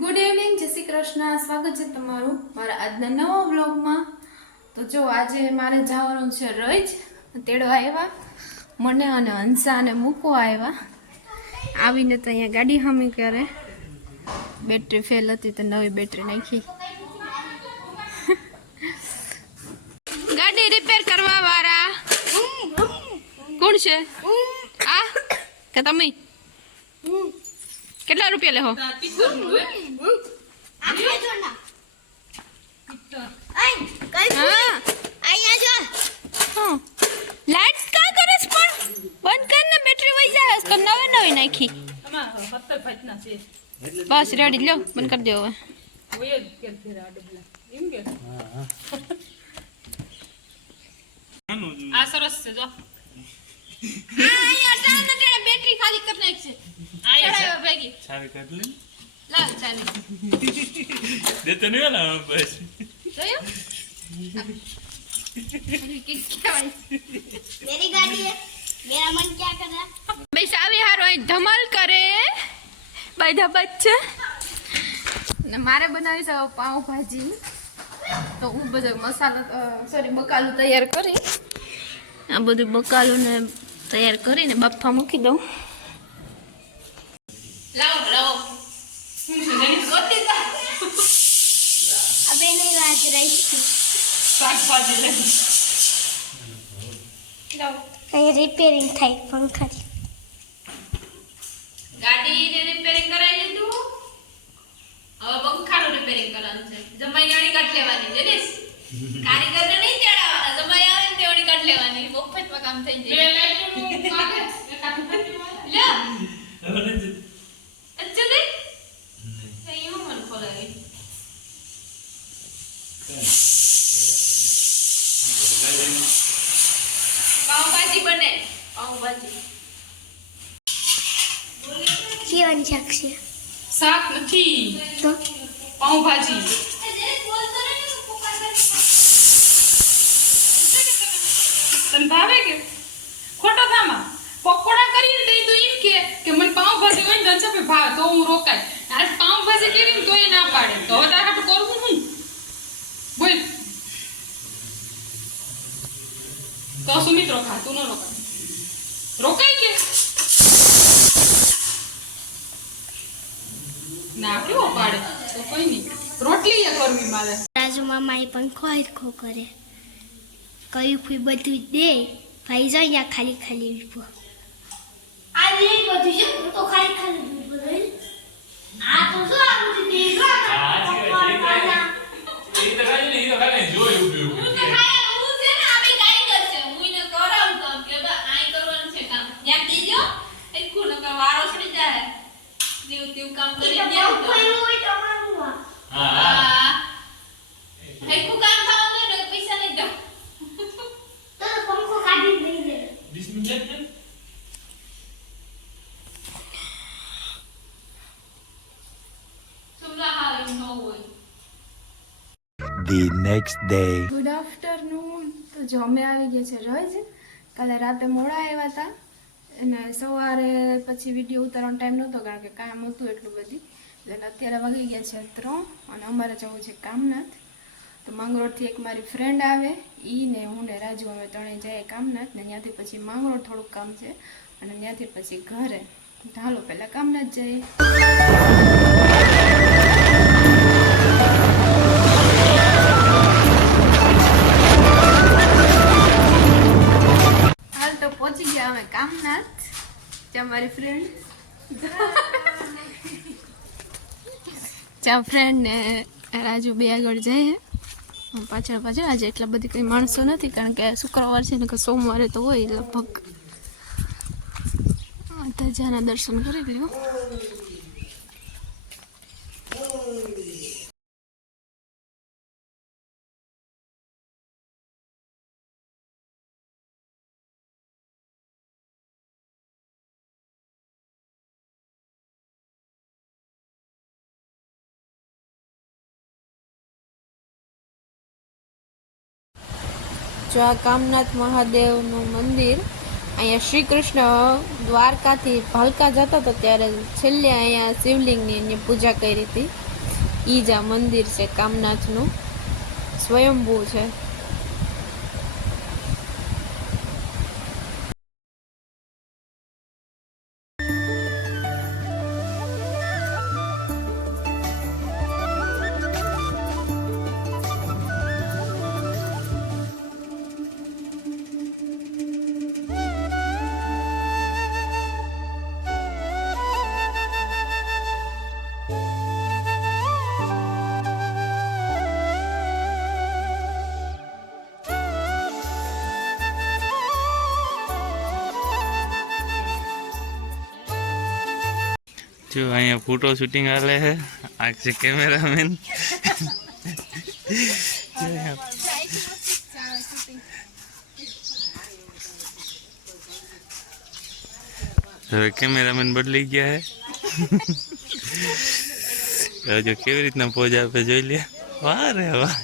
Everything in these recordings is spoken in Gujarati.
ગુડ ઇવનિંગ, જય શ્રી કૃષ્ણ. સ્વાગત છે તમારું મારા આજના નવા વ્લોગમાં. તો જો આજે મારે જવાનું છે રજ તેડવા આવ્યા મને અને હંસાને મૂકવા આવ્યા. આવીને તો અહીંયા ગાડી હમી કરે, બેટરી ફેલ હતી તો નવી બેટરી નાખી. ગાડી રિપેર કરવા વાળા કોણ છે? આ કે તમે? કેટલા રૂપિયા લેહો? લાઈટ કા કરસ પણ બંધ કરને, બેટરી વહી જાય તો નવી નવી નાખી. બસ રેડી લ્યો, બંધ કરી દો હવે. આ સરસ છે જો. બેટરી ખાલી કરી નાખશે. ચડાવ્યો ભેગી ચાવી કાઢ લે. લાવ ચાવી દેતો નહીં વાલા બસ જોયું. मेरी गाड़ी है, मेरा मन क्या कर रहा है? भाई सावी हारो धमाल करे બધા બચ્ચા ને મારે બનાવી છે પાઉં ભાજી. તો હું બધો મસાલો બકાલું તૈયાર કરી, આ બધું બકાલું ને તૈયાર કરીને બાફા મૂકી દઉં. લાવો લાવો અબે નહીં વાત રહી શાકભાજી લઈ લાવો. અહીં રિપેરિંગ થાય પંખા. ગાડીને રિપેરિંગ કરાવી લીધું, હવે પંખાનું રિપેરિંગ કરવાનું છે. જમાઈ અણી કાઢ લેવાની છે ને, કારીગરને નહીં તેડાવવાના, જમાઈ આવે ને તે અણી કાઢ લેવાની, મફતમાં કામ થઈ જાય. બે લાઈટનું કાગે લે અચ્છા દે સહી હું મન ખોલાવી. પાવભાજી બને, પાવભાજી. કેવું શાક છે? શાક નથી તો પાવભાજી. તને ભાવે કે ખોટો થામા પકોડા કરીને દઈ તો એમ કે મને પાવભાજી હોય ને દંચા ભાવે તો હું રોકાય. આજ પાવભાજી કરીને તો એ ના પાડે, તો હવે તારે કરવું હું બોલ. તો સુમિત રોકા, તું ન રોકાય. રોકાય કે ના કેવો પાડે તો કોઈ નહીં. રોટલી કરવી મારે. રાજુ મામા પંખો હરખો કરે, કયું ફૂઈ બધું દે ભાઈ જાય ખાલી ખાલી ઉભો. આ દે બધું છે તો ખાલી ખાલી ઉભો રહે. આ તો શું આ બધું દે ગો. એ તો ખાલી જોઈ ઉભી ઉભી. વારો છડી જાય દેવ કામ કરી દે તો હોય તમારું. હા હેકુ કામ થાવું ને પૈસા લઈ દો તો પંખો કાઢી દઈ દે 20 મિનિટ. સુમલા હાલ નો હોય. The next day. Good afternoon. તો જો અમે આવી ગયા છે રોજ. કાલે રાતે મોડા આવ્યા હતા અને સવારે પછી વિડીયો ઉતારવાનો ટાઈમ નહોતો, કારણ કે કામ હતું એટલું બધી. એટલે અત્યારે વાગી ગયા છે 3 અને અમારે જવું છે કામનાથ. તો માંગરોળથી એક મારી ફ્રેન્ડ આવે, ઈ ને હું ને રાજુ અમે ત્રણેય જઈએ કામનાથ, ને ત્યાંથી પછી માંગરોળ થોડુંક કામ છે અને ત્યાંથી પછી ઘરે. હાલો પહેલાં કામનાથ જઈએ. પહોંચી ગયા અમે કામનાથ. ત્યાં મારી ફ્રેન્ડ ને રાજુ બે આગળ જાય પાછળ પાછળ. આજે એટલા બધી કંઈ માણસો નથી, કારણ કે શુક્રવાર છે ને કે સોમવારે તો હોય લગભગ. ધજાના દર્શન કરી લ્યો. જો આ કામનાથ મહાદેવનું મંદિર અહીંયા શ્રી કૃષ્ણ દ્વારકાથી ભાલકા જતા હતા ત્યારે છેલ્લે અહીંયા શિવલિંગની એની પૂજા કરી હતી. ઈ જ આ મંદિર છે કામનાથનું, સ્વયંભૂ છે. जो અહીંયા ફોટો શૂટિંગ હાલે છે. આ છે કેમેરામેન. હવે કેમેરામેન બદલી ગયા છે. જો કેવી રીતના પોઝ આપે જોઈ લે. વાહ રે વાહ.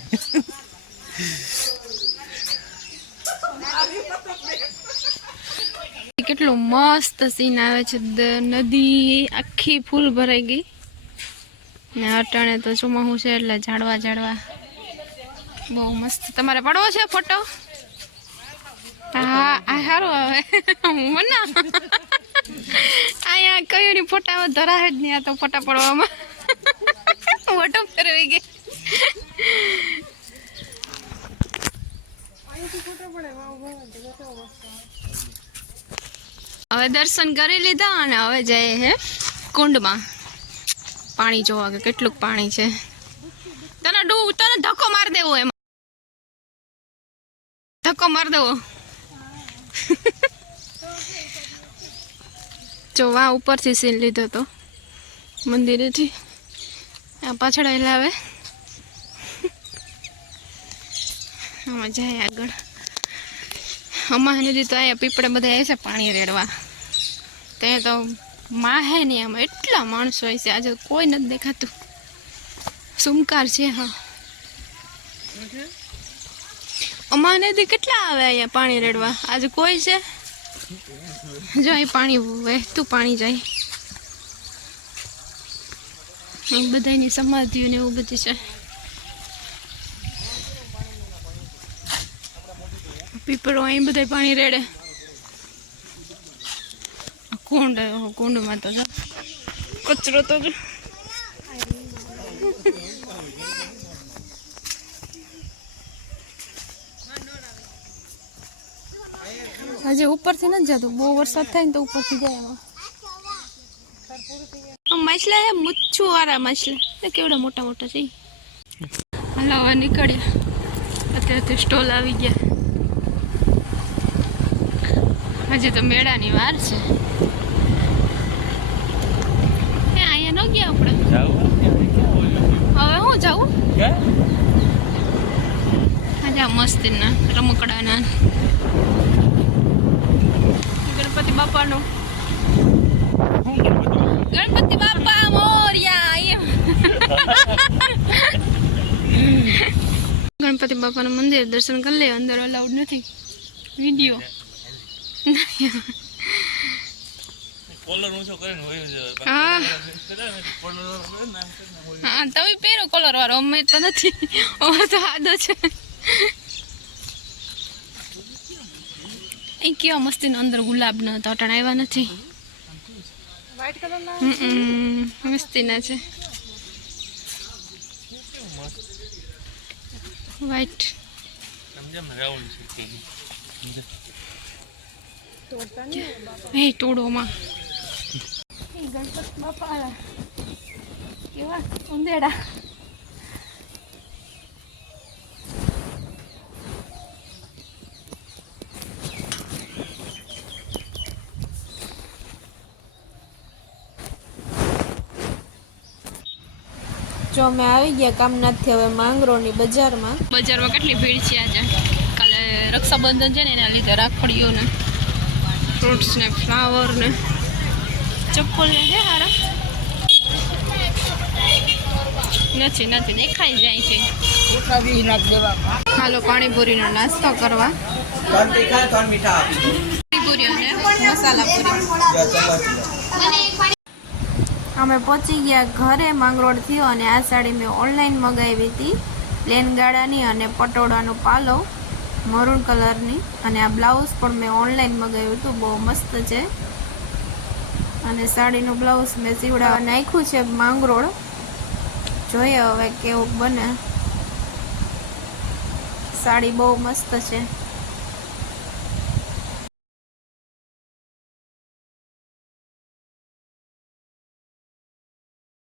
કેટલું મસ્ત સીન આવે છે. નદી આખી ફૂલ ભરાઈ ગઈ ને અટાણે તો ચોમાસું છે એટલે ઝાડવા બહુ મસ્ત. તમારે પડવો છે ફોટો? હા આ સારું આવે મને અહીંયા કયું ની ફોટામાં ધરાય જ નહીં. આ તો ફોટા પડવામાં ફોટો ફેરવી ગઈ. હવે દર્શન કરી લીધા અને હવે જઈએ હે કુંડમાં પાણી જોવા કે કેટલું પાણી છે. તને ધક્કો માર દેવો, એમાં ધક્કો માર દેવો. જો વા ઉપરથી સીન લીધો તો મંદિરેથી. આ પાછળ લાવે આમાં જાય આગળ. અમારે નદી તો અહીંયા પીપળે બધા આવે છે પાણી રેડવા. ત્યાં તો માહે નહીં, આમાં એટલા માણસો હોય છે. આજે કોઈ નથી દેખાતું. સુમકાર છે. હા અમારે નદી કેટલા આવે અહીંયા પાણી રેડવા. આજે કોઈ છે? જો અહીં પાણી વહેતું પાણી જાય. અહીં બધાની સમાધિઓ ને એવું બધું છે. પીપળો અહીં બધા પાણી રેડે. કુંડમાં તો કચરો તો હજી ઉપરથી નથી જતું. બહુ વરસાદ થાય ને તો ઉપરથી જાય. એમાં માછલા હે, મુચ્છુ વાળા માછલા કેવડા મોટા મોટા છે. હાલો હવે નીકળ્યા. અત્યારે સ્ટોલ આવી ગયા. હજી તો મેળાની વાર છે. અહીંયા ન ગયા આપણે. હવે હું જાઉં આજે મસ્તીના રમકડાના ગણપતિ બાપાનો. ગણપતિ બાપા મોર્યા. ગણપતિ બાપાનું મંદિર દર્શન કરી લે. અંદર અલાઉડ નથી વિડીયો. હા તમે પહેરો કલર વાળો. અમે તો નથી. અમે તો આદો છે. એ કેવા મસ્તી અંદર ગુલાબ નો તોટણ આવ્યા નથી. મસ્તી ના છે. વ્હાઈટ તોડોમાં ગણપતિ બાપા કેવા ઉંદેડા. જો અમે આવી ગયા કામનાથથી હવે માંગરોળની બજારમાં. બજારમાં કેટલી ભીડ છે આજે. કાલે રક્ષાબંધન છે ને એના લીધે રાખડીઓ ને ફ્રૂટ્સ ને ફ્લાવર ને ચપ્પલ ને છે હારા. નથી દેખાઈ જાય છે. હાલો પાણીપુરીનો નાસ્તો કરવા. પાણીપુરી અને મસાલા પૂરી મને એક અમે પહોંચી ગયા ઘરે. માંગરોળ થયો અને આ સાડી મેં ઓનલાઈન મગાવી હતી, પ્લેન ગાળાની અને પટોળાનો પાલો મરૂન કલરની, અને આ બ્લાઉઝ પણ મેં ઓનલાઈન મગાવ્યું હતું, બહુ મસ્ત છે. અને સાડીનું બ્લાઉઝ મેં સીવડાવવા નાખ્યું છે માંગરોળ. જોઈએ હવે કેવું બને. સાડી બહુ મસ્ત છે.